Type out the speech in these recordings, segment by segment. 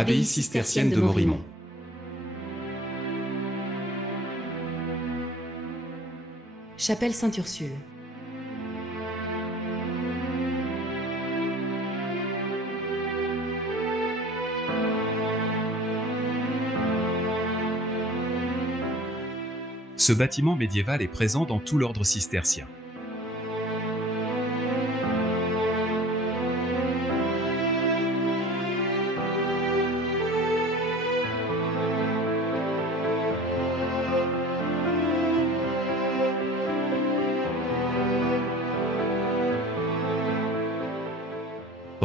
Abbaye cistercienne de Morimont. Chapelle Sainte-Ursule. Ce bâtiment médiéval est présent dans tout l'ordre cistercien.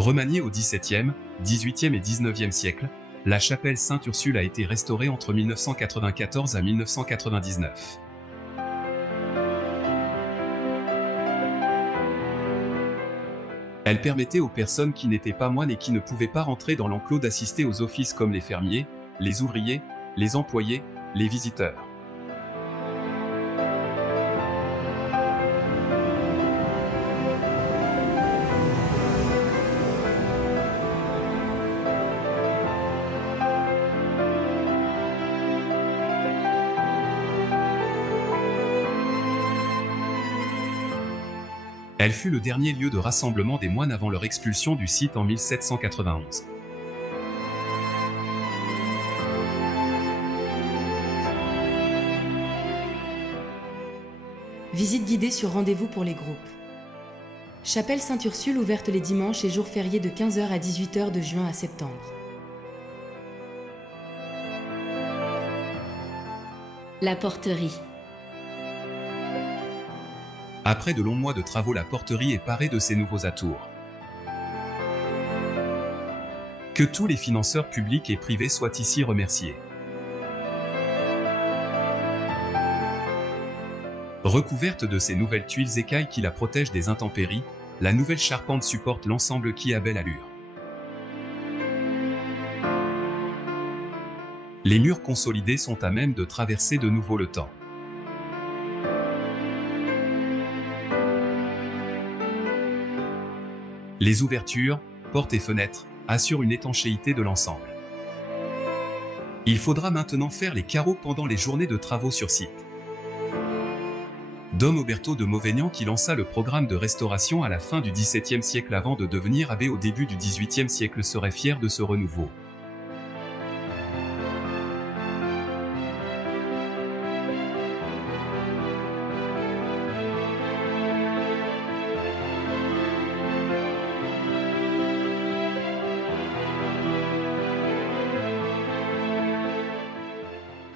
Remaniée au XVIIe, XVIIIe et XIXe siècle, la chapelle Sainte-Ursule a été restaurée entre 1994 à 1999. Elle permettait aux personnes qui n'étaient pas moines et qui ne pouvaient pas rentrer dans l'enclos d'assister aux offices comme les fermiers, les ouvriers, les employés, les visiteurs. Elle fut le dernier lieu de rassemblement des moines avant leur expulsion du site en 1791. Visite guidée sur rendez-vous pour les groupes. Chapelle Sainte-Ursule ouverte les dimanches et jours fériés de 15 h à 18 h de juin à septembre. La porterie. Après de longs mois de travaux, la porterie est parée de ses nouveaux atours. Que tous les financeurs publics et privés soient ici remerciés. Recouverte de ces nouvelles tuiles écailles qui la protègent des intempéries, la nouvelle charpente supporte l'ensemble qui a belle allure. Les murs consolidés sont à même de traverser de nouveau le temps. Les ouvertures, portes et fenêtres assurent une étanchéité de l'ensemble. Il faudra maintenant faire les carreaux pendant les journées de travaux sur site. Dom Oberto de Mauvegnan, qui lança le programme de restauration à la fin du XVIIe siècle avant de devenir abbé au début du XVIIIe siècle, serait fier de ce renouveau.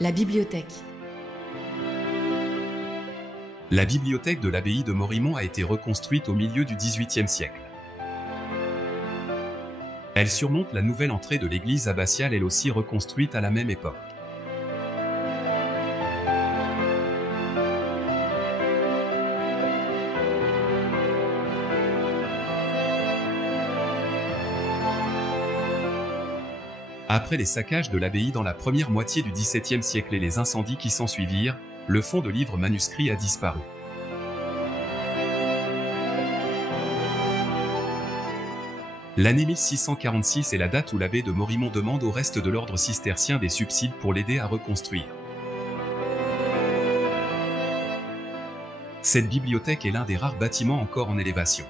La bibliothèque. La bibliothèque de l'abbaye de Morimont a été reconstruite au milieu du XVIIIe siècle. Elle surmonte la nouvelle entrée de l'église abbatiale, elle aussi reconstruite à la même époque. Après les saccages de l'abbaye dans la première moitié du XVIIe siècle et les incendies qui s'ensuivirent, le fonds de livres manuscrits a disparu. L'année 1646 est la date où l'abbé de Morimont demande au reste de l'ordre cistercien des subsides pour l'aider à reconstruire. Cette bibliothèque est l'un des rares bâtiments encore en élévation.